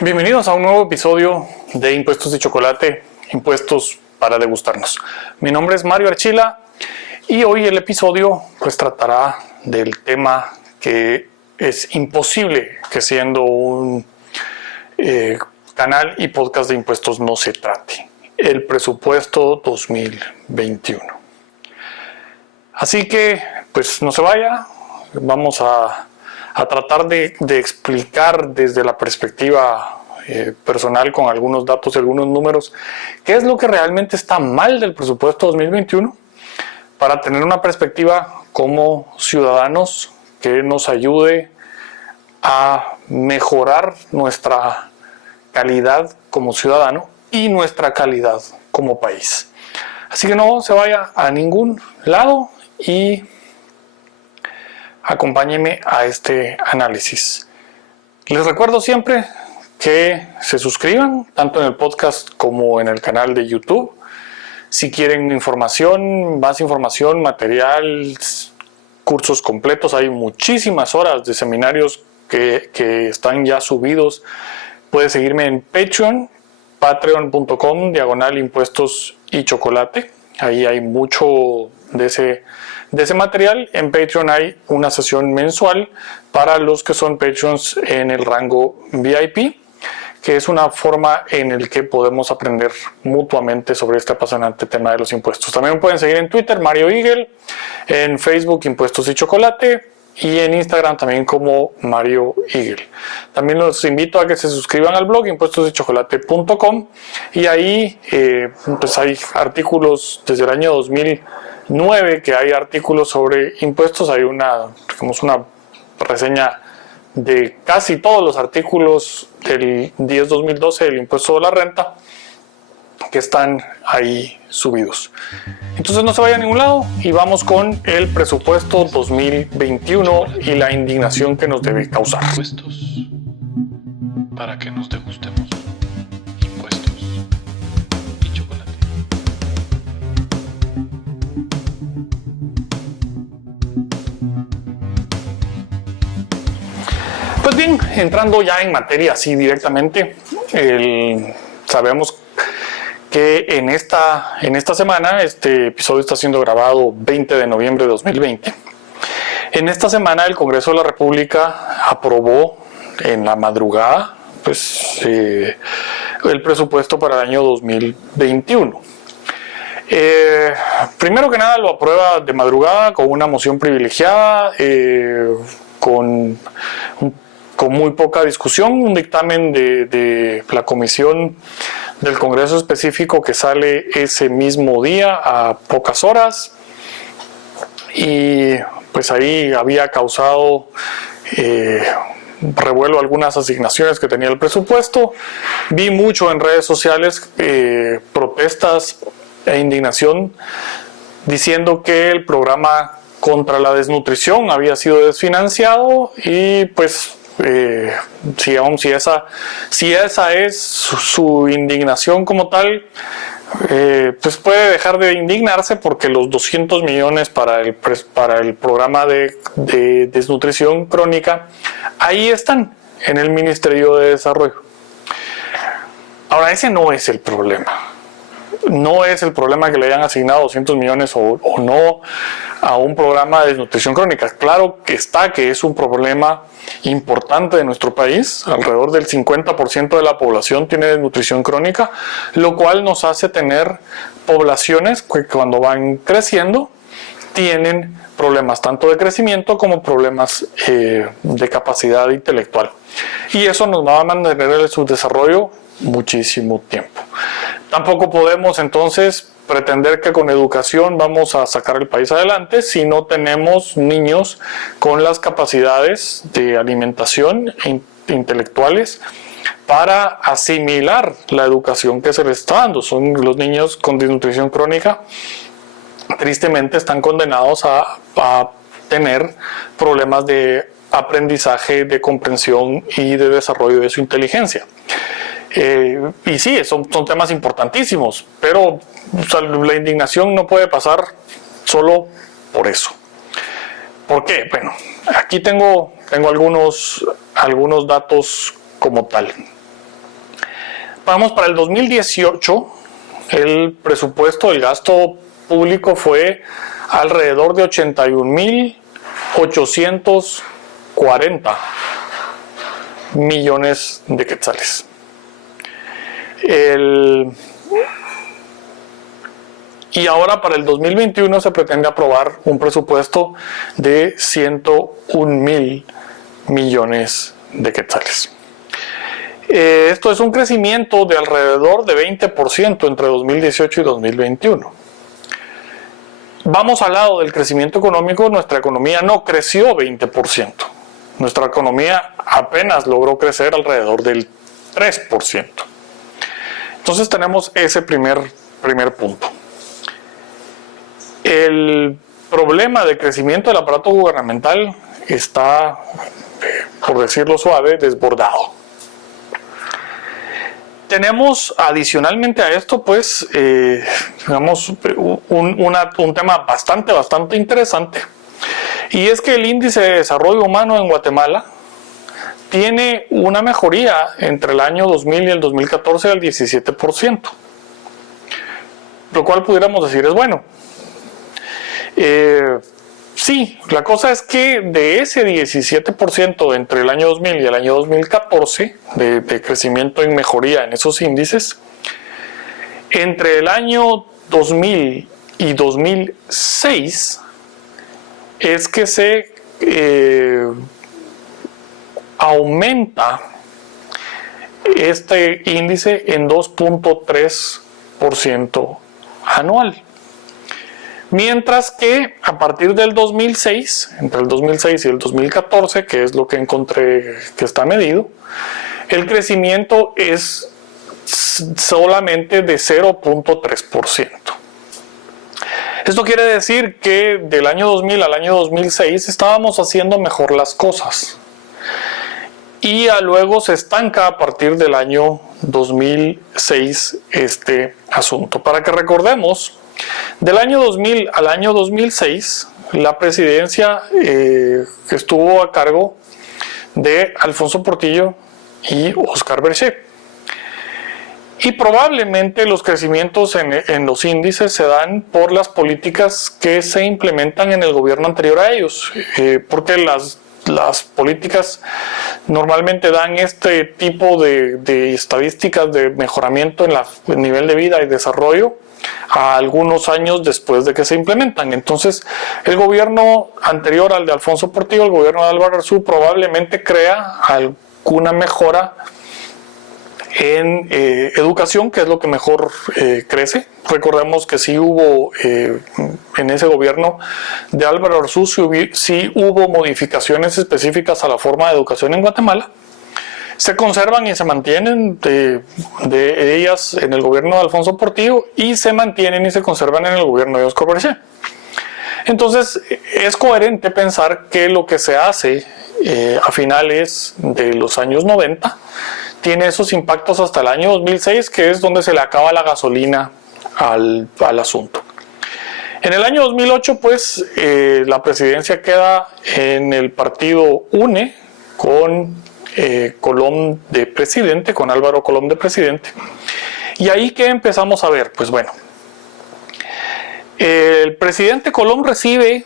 Bienvenidos a un nuevo episodio de Impuestos y Chocolate, impuestos para degustarnos. Mi nombre es Mario Archila y hoy el episodio tratará del tema que es imposible que siendo un canal y podcast de impuestos no se trate: el presupuesto 2021. Así que no se vaya, vamos a tratar de explicar desde la perspectiva personal, con algunos datos y algunos números, qué es lo que realmente está mal del presupuesto 2021, para tener una perspectiva como ciudadanos que nos ayude a mejorar nuestra calidad como ciudadano y nuestra calidad como país. Así que no se vaya a ningún lado y acompáñenme a este análisis. Les recuerdo siempre que se suscriban tanto en el podcast como en el canal de YouTube. Si quieren información, más información, material, cursos completos, hay muchísimas horas de seminarios que están ya subidos. Puedes seguirme en Patreon, patreon.com/impuestos y chocolate. Ahí hay mucho de ese material. En Patreon hay una sesión mensual para los que son Patreons en el rango VIP, que es una forma en la que podemos aprender mutuamente sobre este apasionante tema de los impuestos. También me pueden seguir en Twitter, Mario Eagle, en Facebook, Impuestos y Chocolate, y en Instagram también como Mario Eagle. También los invito a que se suscriban al blog impuestosychocolate.com, y ahí hay artículos desde el año 2009 que hay artículos sobre impuestos. Hay una reseña de casi todos los artículos del 10-2012 del impuesto de la renta que están ahí subidos. Entonces no se vaya a ningún lado y vamos con el presupuesto 2021 y la indignación que nos debe causar. Impuestos para que nos degustemos. Impuestos y chocolate. Pues bien, entrando ya en materia así directamente, sabemos que en esta semana, este episodio está siendo grabado 20 de noviembre de 2020. En esta semana el Congreso de la República aprobó en la madrugada el presupuesto para el año 2021. Primero que nada lo aprueba de madrugada con una moción privilegiada, con muy poca discusión, un dictamen de la comisión del Congreso específico que sale ese mismo día a pocas horas, y ahí había causado revuelo algunas asignaciones que tenía el presupuesto. Vi mucho en redes sociales protestas e indignación diciendo que el programa contra la desnutrición había sido desfinanciado, y si esa es su indignación como tal, puede dejar de indignarse, porque los 200 millones para el programa de desnutrición crónica ahí están en el Ministerio de Desarrollo. Ahora, ese no es el problema. No es el problema que le hayan asignado 200 millones o no a un programa de desnutrición crónica. Claro que es un problema importante de nuestro país. Alrededor del 50% de la población tiene desnutrición crónica, lo cual nos hace tener poblaciones que, cuando van creciendo, tienen problemas tanto de crecimiento como problemas de capacidad intelectual. Y eso nos va a mantener el subdesarrollo muchísimo tiempo. Tampoco podemos entonces pretender que con educación vamos a sacar el país adelante si no tenemos niños con las capacidades de alimentación intelectuales para asimilar la educación que se les está dando. Son los niños con desnutrición crónica, tristemente están condenados a tener problemas de aprendizaje, de comprensión y de desarrollo de su inteligencia. Y sí, son temas importantísimos, pero la indignación no puede pasar solo por eso. ¿Por qué? Bueno, aquí tengo algunos datos como tal. Vamos, para el 2018, el presupuesto del gasto público fue alrededor de 81.840 millones de quetzales. Y ahora para el 2021 se pretende aprobar un presupuesto de 101.000 millones de quetzales. Esto es un crecimiento de alrededor de 20% entre 2018 y 2021. Vamos al lado del crecimiento económico, nuestra economía no creció 20%. Nuestra economía apenas logró crecer alrededor del 3%. Entonces tenemos ese primer punto. El problema de crecimiento del aparato gubernamental está, por decirlo suave, desbordado. Tenemos adicionalmente a esto, pues, digamos, un tema bastante interesante, y es que el índice de desarrollo humano en Guatemala tiene una mejoría entre el año 2000 y el 2014 del 17%, lo cual pudiéramos decir es bueno. Sí, la cosa es que de ese 17% entre el año 2000 y el año 2014 de crecimiento y mejoría en esos índices, entre el año 2000 y 2006 es que se aumenta este índice en 2.3% anual. Mientras que a partir del 2006, entre el 2006 y el 2014, que es lo que encontré que está medido, el crecimiento es solamente de 0.3%. Esto quiere decir que del año 2000 al año 2006 estábamos haciendo mejor las cosas. Y luego se estanca a partir del año 2006 este asunto. Para que recordemos, del año 2000 al año 2006, la presidencia estuvo a cargo de Alfonso Portillo y Oscar Berché. Y probablemente los crecimientos en los índices se dan por las políticas que se implementan en el gobierno anterior a ellos, porque las políticas normalmente dan este tipo de estadísticas de mejoramiento en el nivel de vida y desarrollo a algunos años después de que se implementan. Entonces, el gobierno anterior al de Alfonso Portillo, el gobierno de Álvaro Arzú, probablemente crea alguna mejora en educación, que es lo que mejor crece. Recordemos que sí hubo en ese gobierno de Álvaro Arzú, sí hubo modificaciones específicas a la forma de educación en Guatemala. Se conservan y se mantienen de ellas en el gobierno de Alfonso Portillo, y se mantienen y se conservan en el gobierno de Oscar Berché. Entonces es coherente pensar que lo que se hace a finales de los años 90 tiene esos impactos hasta el año 2006, que es donde se le acaba la gasolina al asunto. En el año 2008, pues, la presidencia queda en el partido UNE con Colom de presidente, con Álvaro Colom de presidente. Y ahí, ¿qué empezamos a ver? Pues bueno, el presidente Colom recibe,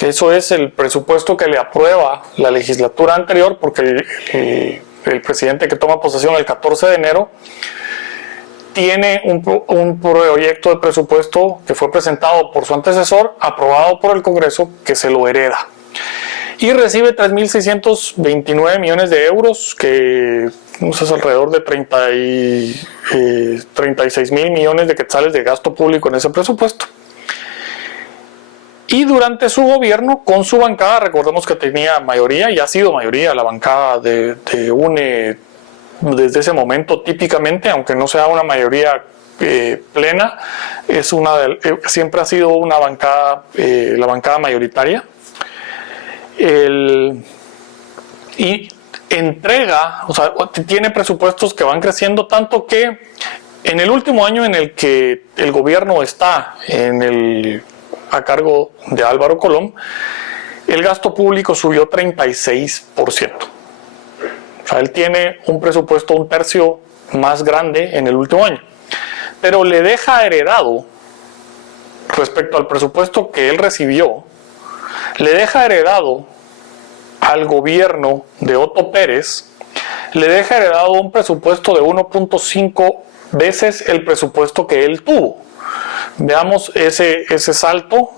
eso es el presupuesto que le aprueba la legislatura anterior, porque el presidente que toma posesión el 14 de enero tiene un proyecto de presupuesto que fue presentado por su antecesor, aprobado por el Congreso, que se lo hereda. Y recibe 3.629 millones de euros, que es alrededor de 36.000 millones de quetzales de gasto público en ese presupuesto. Y durante su gobierno, con su bancada, recordemos que tenía mayoría, y ha sido mayoría la bancada de UNE desde ese momento típicamente, aunque no sea una mayoría plena, siempre ha sido una bancada, la bancada mayoritaria. Y entrega, o sea, tiene presupuestos que van creciendo tanto que en el último año en el que el gobierno está a cargo de Álvaro Colom, el gasto público subió 36%. O sea, él tiene un presupuesto un tercio más grande en el último año. Pero le deja heredado, respecto al presupuesto que él recibió, le deja heredado al gobierno de Otto Pérez, le deja heredado un presupuesto de 1.5 veces el presupuesto que él tuvo. Veamos ese salto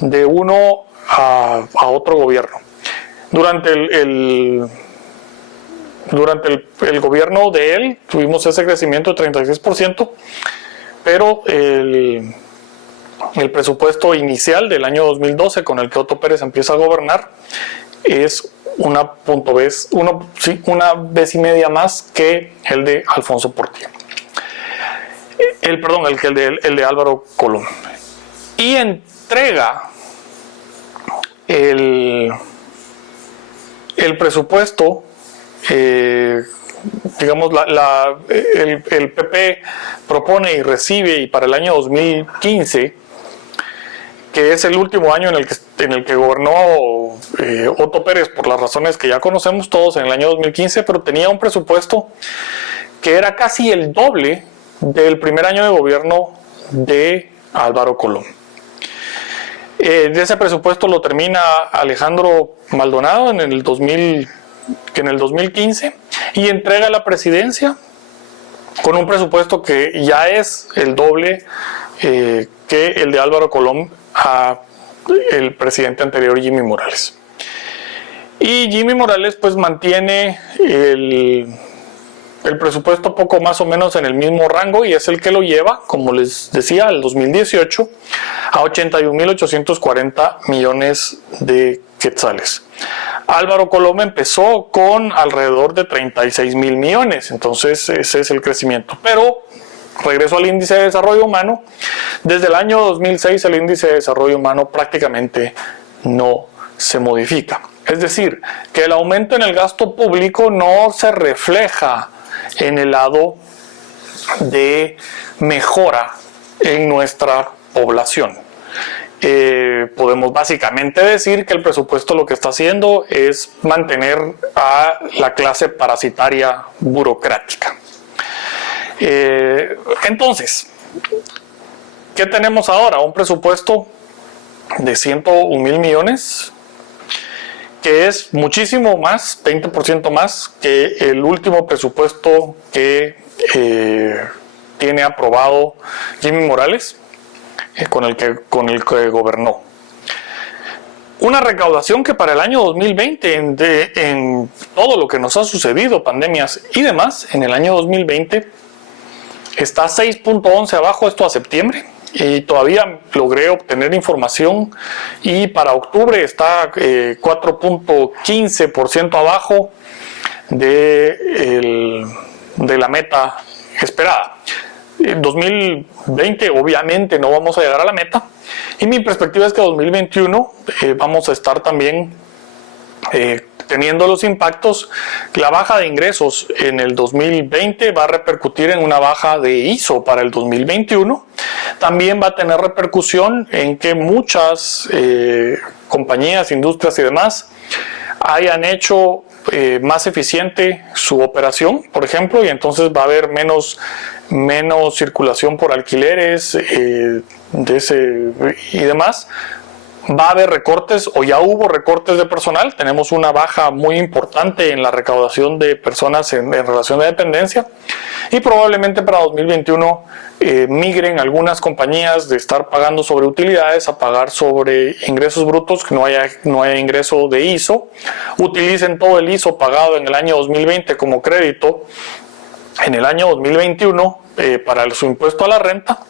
de uno a otro gobierno. Durante el gobierno de él tuvimos ese crecimiento de 36%, pero el presupuesto inicial del año 2012 con el que Otto Pérez empieza a gobernar es una vez y media más que el de Alfonso Portillo. El de Álvaro Colom. Y entrega el presupuesto, digamos, el PP propone y recibe, y para el año 2015, que es el último año en el que gobernó Otto Pérez, por las razones que ya conocemos todos, en el año 2015, pero tenía un presupuesto que era casi el doble del primer año de gobierno de Álvaro Colom. De ese presupuesto lo termina Alejandro Maldonado en el 2015 y entrega la presidencia con un presupuesto que ya es el doble que el de Álvaro Colom a el presidente anterior, Jimmy Morales. Y Jimmy Morales pues mantiene el presupuesto poco más o menos en el mismo rango, y es el que lo lleva, como les decía, al 2018 a 81.840 millones de quetzales. Álvaro Colom empezó con alrededor de 36.000 millones, entonces ese es el crecimiento. Pero regreso al índice de desarrollo humano. Desde el año 2006 el índice de desarrollo humano prácticamente no se modifica. Es decir, que el aumento en el gasto público no se refleja en el lado de mejora en nuestra población. Podemos básicamente decir que el presupuesto lo que está haciendo es mantener a la clase parasitaria burocrática. Entonces, ¿qué tenemos ahora? Un presupuesto de 101.000 millones, que es muchísimo más, 20% más que el último presupuesto que tiene aprobado Jimmy Morales, con el que gobernó. Una recaudación que para el año 2020, en todo lo que nos ha sucedido, pandemias y demás, en el año 2020 está 6.11 abajo, esto a septiembre, y todavía logré obtener información, y para octubre está 4.15% abajo de la meta esperada. En 2020 obviamente no vamos a llegar a la meta, y mi perspectiva es que 2021 vamos a estar también teniendo los impactos. La baja de ingresos en el 2020 va a repercutir en una baja de ISO para el 2021. También va a tener repercusión en que muchas compañías, industrias y demás hayan hecho más eficiente su operación, por ejemplo, y entonces va a haber menos circulación por alquileres y demás. Va a haber recortes, o ya hubo recortes de personal. Tenemos una baja muy importante en la recaudación de personas en relación de dependencia, y probablemente para 2021 migren algunas compañías de estar pagando sobre utilidades a pagar sobre ingresos brutos, que no haya ingreso de ISO, utilicen todo el ISO pagado en el año 2020 como crédito en el año 2021 para su impuesto a la renta,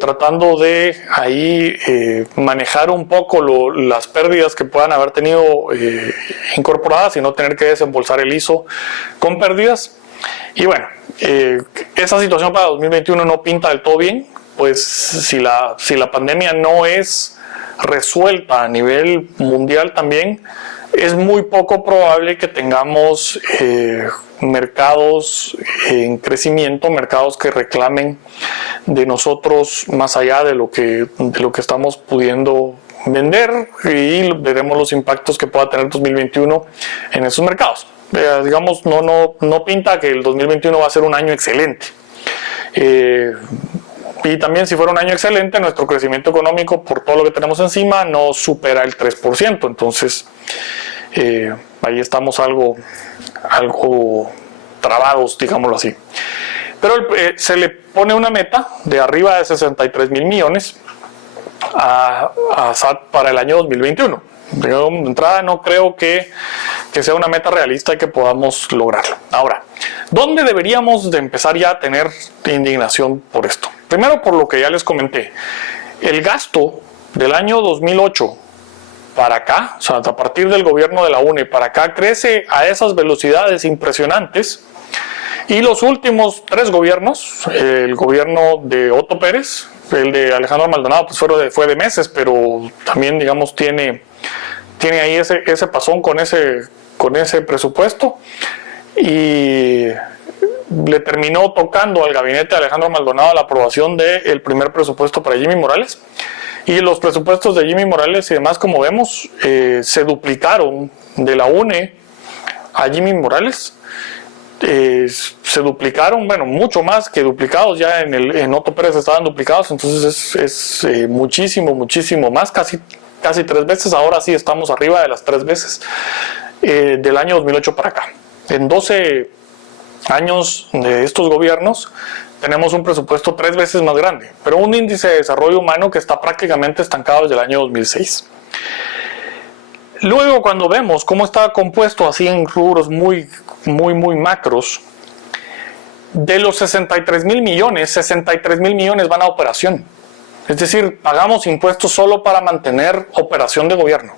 tratando de ahí manejar un poco las pérdidas que puedan haber tenido incorporadas y no tener que desembolsar el ISO con pérdidas. Y bueno, esa situación para 2021 no pinta del todo bien, pues si la pandemia no es resuelta a nivel mundial también, es muy poco probable que tengamos mercados en crecimiento, mercados que reclamen de nosotros más allá de lo que estamos pudiendo vender, y veremos los impactos que pueda tener 2021 en esos mercados. digamos, no pinta que el 2021 va a ser un año excelente. Y también si fuera un año excelente, nuestro crecimiento económico, por todo lo que tenemos encima, no supera el 3%. Entonces, ahí estamos algo trabados, digámoslo así. Pero se le pone una meta de arriba de 63,000 millones a SAT para el año 2021. De entrada, no creo que sea una meta realista y que podamos lograrlo. Ahora, ¿dónde deberíamos de empezar ya a tener indignación por esto? Primero, por lo que ya les comenté, el gasto del año 2008 para acá, o sea, a partir del gobierno de la UNE para acá, crece a esas velocidades impresionantes. Y los últimos 3 gobiernos, el gobierno de Otto Pérez, el de Alejandro Maldonado, pues fue de meses, pero también, digamos, tiene ahí ese pasón con ese presupuesto, y le terminó tocando al gabinete de Alejandro Maldonado la aprobación del primer presupuesto para Jimmy Morales. Y los presupuestos de Jimmy Morales y demás, como vemos, se duplicaron de la UNE a Jimmy Morales. Se duplicaron, bueno, mucho más que duplicados, ya en Otto Pérez estaban duplicados, entonces es muchísimo más, casi 3 veces. Ahora sí estamos arriba de las 3 veces del año 2008 para acá. En 12 años de estos gobiernos tenemos un presupuesto 3 veces más grande, pero un índice de desarrollo humano que está prácticamente estancado desde el año 2006. Luego, cuando vemos cómo está compuesto así en rubros muy macros, de los 63,000 millones, 63,000 millones van a operación. Es decir, pagamos impuestos solo para mantener operación de gobierno.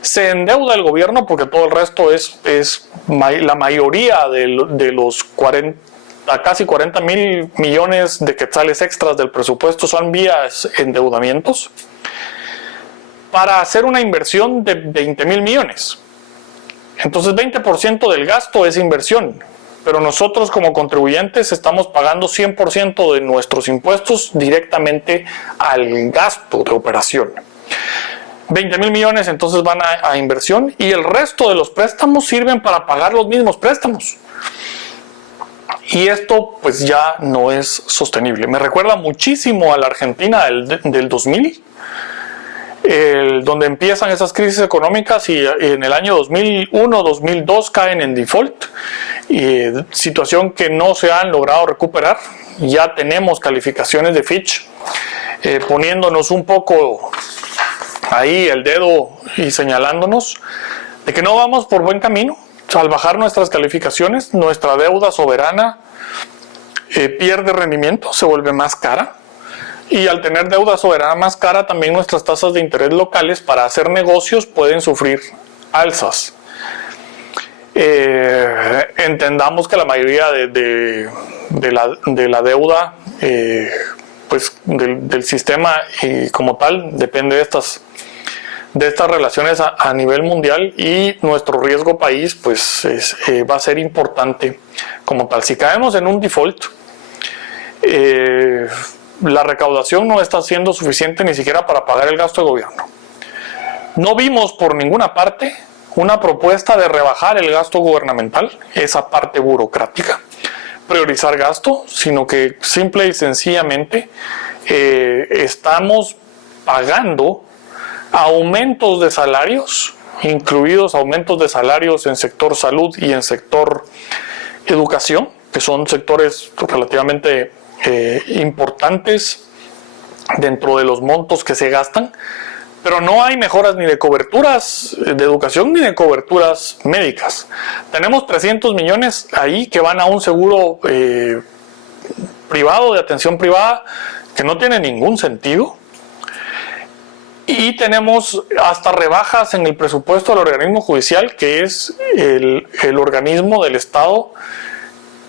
Se endeuda el gobierno porque todo el resto la mayoría de los casi 40,000 millones de quetzales extras del presupuesto son vías endeudamientos, para hacer una inversión de 20,000 millones. Entonces 20% del gasto es inversión, pero nosotros como contribuyentes estamos pagando 100% de nuestros impuestos directamente al gasto de operación. 20,000 millones entonces van a inversión, y el resto de los préstamos sirven para pagar los mismos préstamos. Y esto pues ya no es sostenible. Me recuerda muchísimo a la Argentina del 2000, donde empiezan esas crisis económicas, y en el año 2001-2002 caen en default, situación que no se han logrado recuperar. Ya tenemos calificaciones de Fitch poniéndonos un poco ahí el dedo y señalándonos de que no vamos por buen camino. Al bajar nuestras calificaciones, nuestra deuda soberana pierde rendimiento, se vuelve más cara. Y al tener deuda soberana más cara, también nuestras tasas de interés locales para hacer negocios pueden sufrir alzas. Entendamos que la mayoría de la deuda pues del sistema como tal depende de estas relaciones a nivel mundial, y nuestro riesgo país pues va a ser importante como tal. Si caemos en un default, la recaudación no está siendo suficiente ni siquiera para pagar el gasto de gobierno. No vimos por ninguna parte una propuesta de rebajar el gasto gubernamental, esa parte burocrática, priorizar gasto, sino que simple y sencillamente estamos pagando aumentos de salarios, incluidos aumentos de salarios en sector salud y en sector educación, que son sectores relativamente importantes dentro de los montos que se gastan, pero no hay mejoras ni de coberturas de educación ni de coberturas médicas. Tenemos 300 millones ahí que van a un seguro privado, de atención privada, que no tiene ningún sentido. Y tenemos hasta rebajas en el presupuesto del organismo judicial, que es el organismo del Estado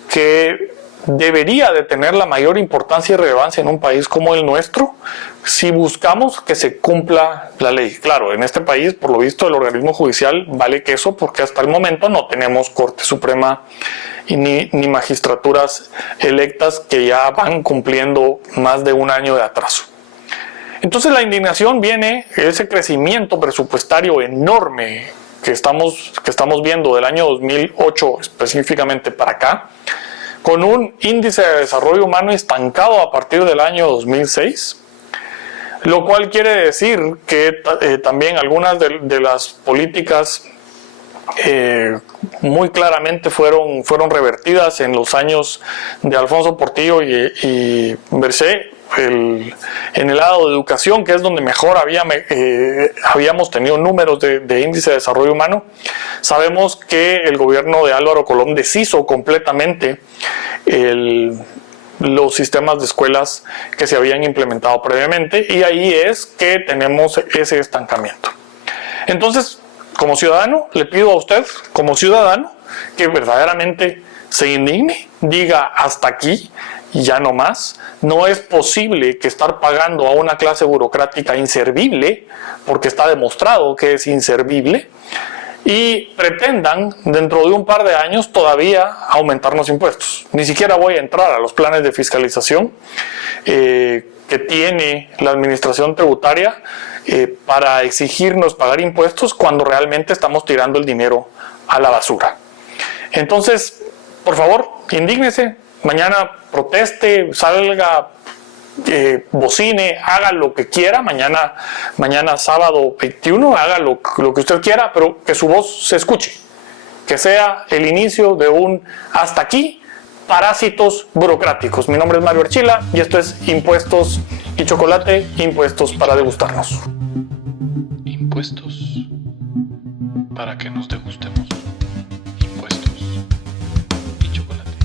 que debería de tener la mayor importancia y relevancia en un país como el nuestro, si buscamos que se cumpla la ley. Claro, en este país, por lo visto, el organismo judicial vale queso, porque hasta el momento no tenemos Corte Suprema y ni magistraturas electas, que ya van cumpliendo más de un año de atraso. Entonces la indignación viene, ese crecimiento presupuestario enorme que estamos viendo del año 2008 específicamente para acá, con un índice de desarrollo humano estancado a partir del año 2006, lo cual quiere decir que también algunas de las políticas muy claramente fueron revertidas en los años de Alfonso Portillo y Bercé, en el lado de educación, que es donde mejor habíamos tenido números de índice de desarrollo humano. Sabemos que el gobierno de Álvaro Colón deshizo completamente los sistemas de escuelas que se habían implementado previamente, y ahí es que tenemos ese estancamiento. Entonces, como ciudadano, le pido a usted, como ciudadano, que verdaderamente se indigne, diga hasta aquí y ya no más. No es posible que estar pagando a una clase burocrática inservible, porque está demostrado que es inservible, y pretendan dentro de un par de años todavía aumentarnos impuestos. Ni siquiera voy a entrar a los planes de fiscalización que tiene la administración tributaria para exigirnos pagar impuestos cuando realmente estamos tirando el dinero a la basura. Entonces, por favor, indígnese, mañana proteste, salga, bocine, haga lo que quiera, mañana sábado 21, haga lo que usted quiera, pero que su voz se escuche, que sea el inicio de un hasta aquí, parásitos burocráticos. Mi nombre es Mario Archila y esto es Impuestos y Chocolate, impuestos para degustarnos. Impuestos para que nos degustemos. Impuestos y chocolate.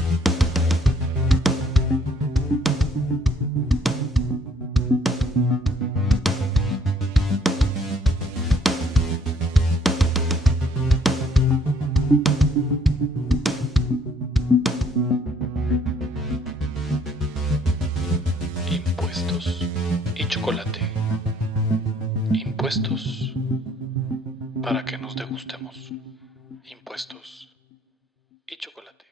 Impuestos y chocolate. Impuestos para que nos degustemos. Impuestos y chocolate.